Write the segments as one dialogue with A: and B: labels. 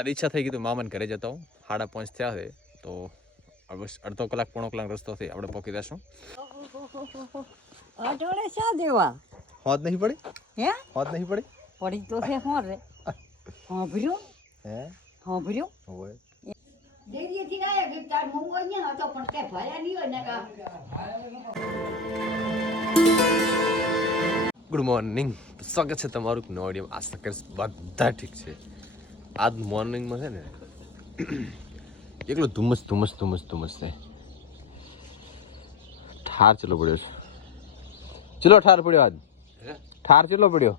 A: મારી ઈચ્છા થઈ ગઈ તો મામાને ઘરે જતા હું સાડા પાંચ થયા છે તો અડધો કલાક પોણો કલાક રસ્તો થઈ આપણે પહોંચી જશું
B: શા દેવા?
A: હોત નહીં પડી?
B: હે?
A: હોત નહીં પડી?
B: પડી તો છે હોર રે. હોભર્યું?
A: હે?
B: હોભર્યું?
A: હોય.
B: દેરીએથી આયા કે તાર મમ્મો અહીંયા હતો પણ તે ભયા નહીં હોય ને કા
A: ગુડ મોર્નિંગ સ્વાગત છે તમારું નવો આ આશા કરીશ બધા ઠીક છે. આજ મોર્નિંગમાં છે ને એકલો ધુમ્મસ ધુમ્મસ ધુમ્મસ ધુમ્મસ છે ઠાર ચલો પડ્યો છે. ચલો ઠાર પડ્યો આજ? ઠાર ચલો પડ્યો?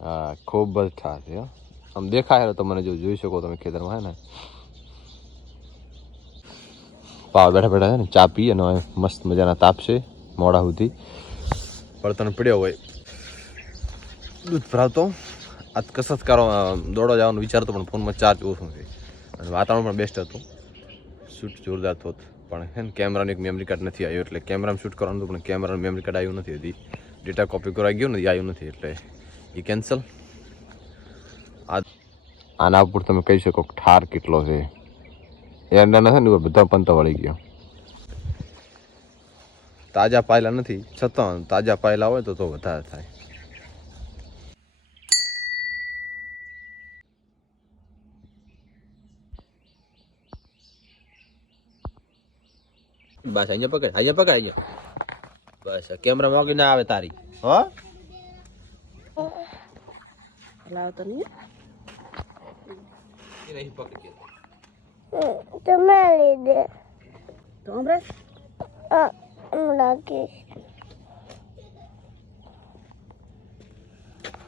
A: હા ખૂબ જ ઠાર છે. આમ દેખાય તો મને જો જોઈ શકો તમે ખેતરમાં હે ને. પાવ બેઠા બેઠા છે ને ચા પી અને મસ્ત મજાના તાપ છે મોડા સુધી. બળતણ પડ્યો હોય. દૂધ ભરાવતો. આજ કસરત કરો દોડવા જવાનું વિચારતો પણ ફોનમાં ચાર્જ ઓછું છે. અને વાતાવરણ પણ બેસ્ટ હતું. શૂટ જોરદાર થોત પણ હે ને, કેમેરાનું એક મેમરી કાર્ડ નથી આવ્યું એટલે કેમેરામાં શૂટ કરવાનું હતું, પણ કેમેરાનું મેમરી કાર્ડ આવ્યું નથી હતી ડેટા કોપી કરાવી ગયું ને એ આવ્યું નથી એટલે એ કેન્સલ આના ઉપર તમે કહી શકો ઠાર કેટલો છે. એરંડાના નથી ને, બધા પંતો વળી ગયો. તાજા પાયલા નથી, છતાં તાજા પાયલા હોય તો તો વધારે થાય. બસ અહીંયા પકડ અહીંયા પકડ અહીંયા. બસ કેમેરા મોગી ના આવે તારી. હો?
B: લાવ તો નહીં
A: નહીં પકડી
C: તમે લીધે.
B: તો અમરેશ
C: હું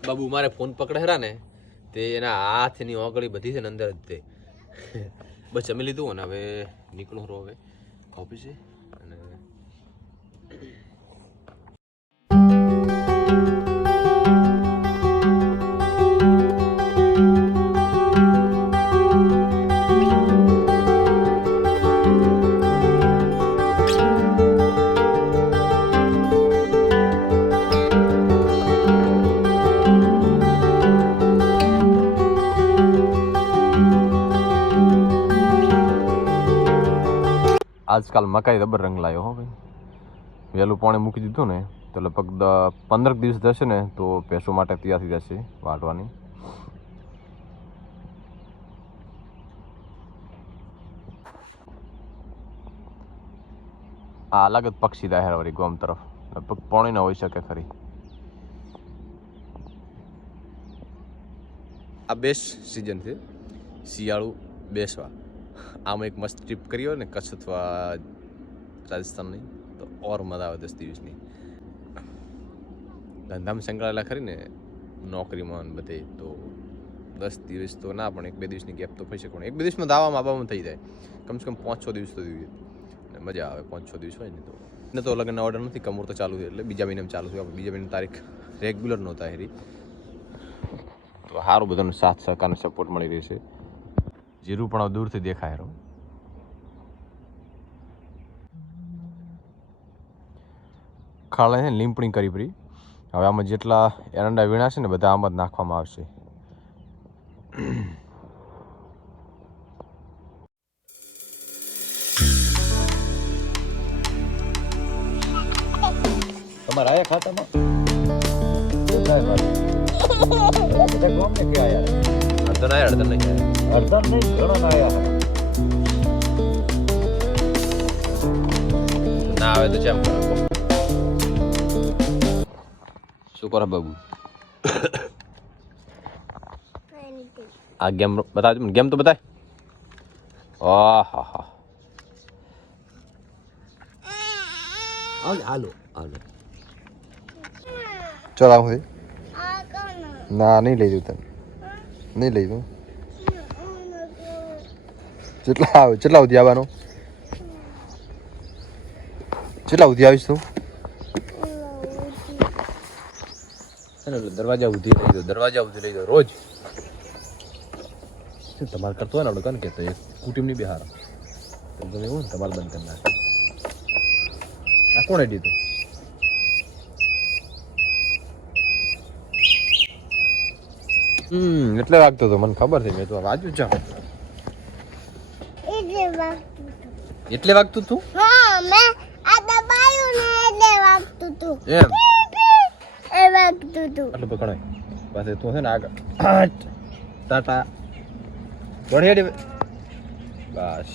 A: બાબુ મારે ફોન પકડે હરા ને તે એના હાથની ઓગળી બધી છે ને અંદર જ તે. બસ જમી લીધું અને હવે નીકળું રહો હવે. ઓફિસે આજકાલ મકાઈ રબર રંગ લાવ્યો હો ભાઈ. વહેલું પાણી મૂકી દીધું ને, તો લગભગ પંદર દિવસ થશે ને, તો ભેંસો માટે તૈયાર જશે વાટવાની આ અલગ જ પક્ષી દાહેર વળી ગોમ તરફ. લગભગ પાણી ન હોઈ શકે ખરી. આ બેસ્ટ સિઝન છે. શિયાળુ બેસવા. આમાં એક મસ્ત ટ્રીપ કરી હોય ને, કચ્છ અથવા રાજસ્થાનની, તો ઓર મજા આવે દસ દિવસની. ધંધામાં સંકળાયેલા ખરી ને, નોકરીમાં બધે, તો દસ દિવસ તો ના, પણ એક બે દિવસની ગેપ તો થઈ શકે, પણ એક બે દિવસમાં દાવામાં આવવામાં થઈ જાય. કમસે કમ પાંચ છ દિવસ તો જોઈએ. મજા આવે, પાંચ છ દિવસ હોય ને તો. ને તો લગ્નના ઓર્ડર નથી, કમર તો ચાલુ છે, એટલે બીજા મહિનામાં ચાલુ થયું બીજા મહિનાની તારીખ રેગ્યુલર નહોતા હેરી. તો સારું બધાનો સાથ સહકારનો સપોર્ટ મળી રહેશે. જીરું પણ હવે દૂરથી દેખાય રહ્યું ખાલે છે ને લીંપણી કરી પરી. હવે આમાં જેટલા એરંડા વીણા છે ને બધા આમાં જ નાખવામાં આવશે. તમારા આયા ખાતામાં? બધા ગોમને કે આયા? અડધા ના અડધા નહીં આયા.
D: અડધા નહીં ઘણા ના આયા
A: ના આવે તો જેમ કરો કહો. શું કરો બાબુ આ ગેમ બતાવજો મને ગેમ તો બતાય આહા હા
D: હાલો હાલો હાલો
A: ચલ આવું
C: આ કોણ
A: ના નહીં લઈ જઉં તને નહીં લઈ જઉં કેટલા આવે કેટલા સુધી આવવાનો? કેટલા સુધી આવીશ તું? દરવાજા ઉધી લઈ દો, દરવાજા ઉધી લઈ દો, રોજ. તમારે કરતો હોય ને આપણે કે તો એક કુટુંબની બિહાર. તમે ને તમારે બંધ કરી નાખે. આ કોણે દીધું? હમ એટલે વાગતો હતો મને ખબર છે મેં તો વાંચ્યું છે.
C: એટલે વાગતું
A: તું?
C: હા મેં આ દબાયું ને એટલે વાગતું હતું
A: એમ?
C: એ વાગતું હતું
A: એટલે પકડાય પાસે તું છે ને આગળ. ટાટા. બસ.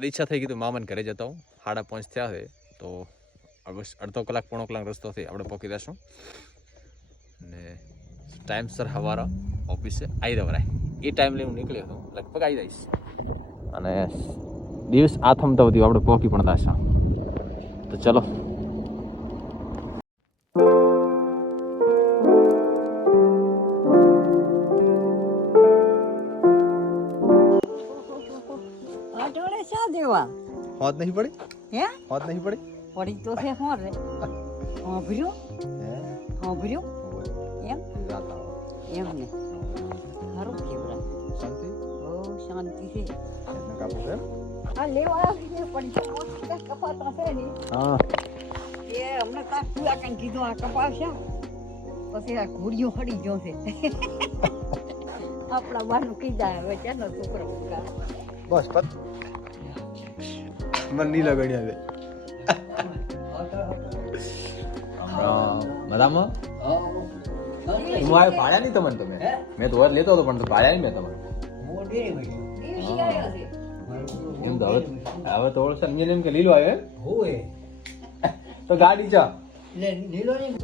A: મારી ઈચ્છા થઈ ગઈ તો મામાને ઘરે જતા હું. સાડા પાંચ થયા છે, તો અડધો કલાક, પોણો કલાક રસ્તો થઈ આપણે પહોંચી જશું ને ટાઈમસર હવારા ઓફિસે આવી દેવરાય એ ટાઈમ લઈને હું નીકળ્યો હતો, લગભગ આવી જઈશ. અને દિવસ આથમતા સુધી આપણે પહોંચી પણ દાશા તો ચલો
B: શા દેવા?
A: હોત નહીં પડી?
B: હે?
A: હોત નહીં પડી?
B: પડી તો છે હોર રે? સાંભળ્યું સાંભળ્યું એમ? એમ ને સારું શાંતિ? ઓ શાંતિ છે. આ લેવા આવી પણ જો મોટી કપાતા છે ને
A: હા.
B: એ અમને કાંઈ પૂરા કઈ કીધું આ કપાવશે? પછી આ ઘોડીઓ હડી ગયો છે આપણા બાનું કીધા હવે ચાલો છોકરો
A: બસ પત. મને નહીં લગણી આવે. મજામાં? હું. આ પાડ્યા નહીં તમને તમે? મેં તો લેતો હતો પણ પાડ્યા નહીં મેં તમને. એમ તો હવે હવે તો એમ કે લીલો આવે તો ગાડી ચા
B: નહીં.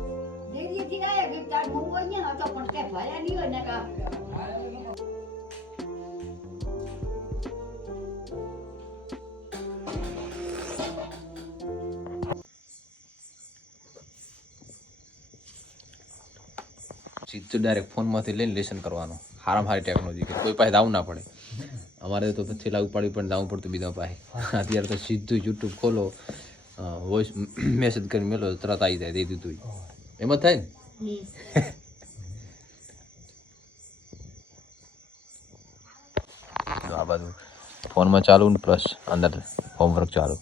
A: સીધું ડાયરેક્ટ ફોનમાંથી લઈને લેસન કરવાનું. હારામાં હારી ટેકનોલોજી કે કોઈ પાસે દાવું ના પડે. અમારે તો પછી લાગુ ઉપાડી પણ દાવું પડતું બીજા પાસે. અત્યારે તો સીધું યુટ્યુબ ખોલો વોઇસ મેસેજ કરીને મેલો તરત આવી જાય દઈ દીધું એમ જ થાય ને? આ બધું ફોનમાં ચાલુ ને પ્લસ અંદર હોમવર્ક ચાલુ.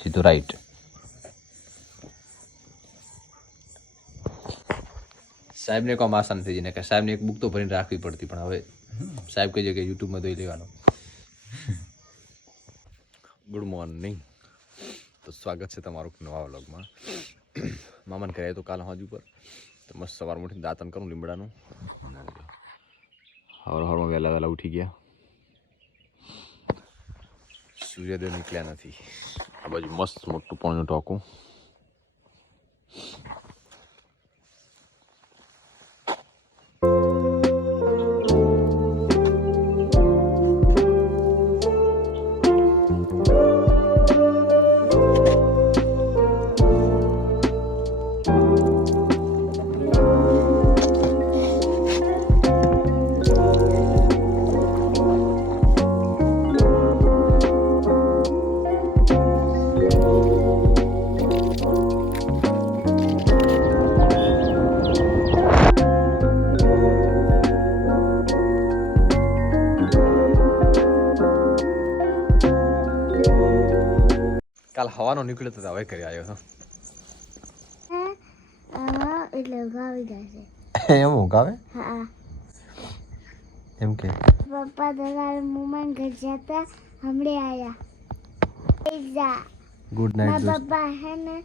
A: સીધું રાઈટ સાહેબને કોમ આસાન થઈ જાય કે સાહેબને એક બુક તો ભરીને રાખવી પડતી, પણ હવે સાહેબ કહી કે યુટ્યુબમાં જોઈ લેવાનો. ગુડ મોર્નિંગ તો સ્વાગત છે તમારું નવા વ્લોગમાં. મામાને કહે તો કાલ હજુ પર તો મસ્ત સવાર ઉઠીને દાંતન કરું, લીમડાનું. હવાર હવારમાં વહેલા વહેલા ઉઠી ગયા. સૂર્યોદય નીકળ્યા નથી. આ બાજુ મસ્ત મોટું પાણીનું ટોકું હવાનો નીકળ્યો તો હવે કરી આવ્યો
C: હતો એટલે ગાવી જશે
A: એમ ઉગાવે
C: હા
A: એમ કે
C: પપ્પા દલાલ મુમાન ઘર જતા હમણે આયા પૈસા
A: ગુડ
C: મારા પપ્પા હે ને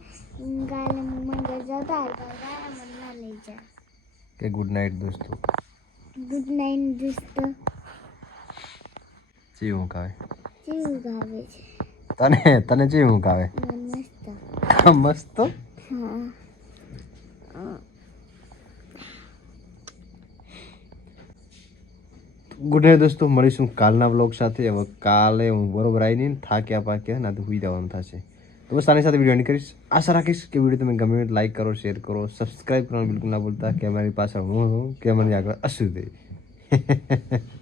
C: કાલે મુમાન ઘર જતા હતા મનમાં લઈ જા
A: કે ગુડ નાઇટ દોસ્તો
C: ગુડ નાઈટ દોસ્તો
A: જીવ હું
C: જીવ ગાવે છે
A: તને તને જે હું કાવે
C: મસ્ત.
A: ગુડ નાઇટ દોસ્તો મળીશું કાલના બ્લોગ સાથે. હવે કાલે હું બરોબર આવીને થાક્યા પાક્યા ના તો હુઈ જવાનું થશે. તો બસ આની સાથે વીડિયો એન્ડ કરીશ. આશા રાખીશ કે વીડિયો તમે ગમે લાઈક કરો શેર કરો સબસ્ક્રાઈબ કરવાનું બિલકુલ ના ભૂલતા કે અમારી પાછળ હું કે અમારી આગળ અશુદે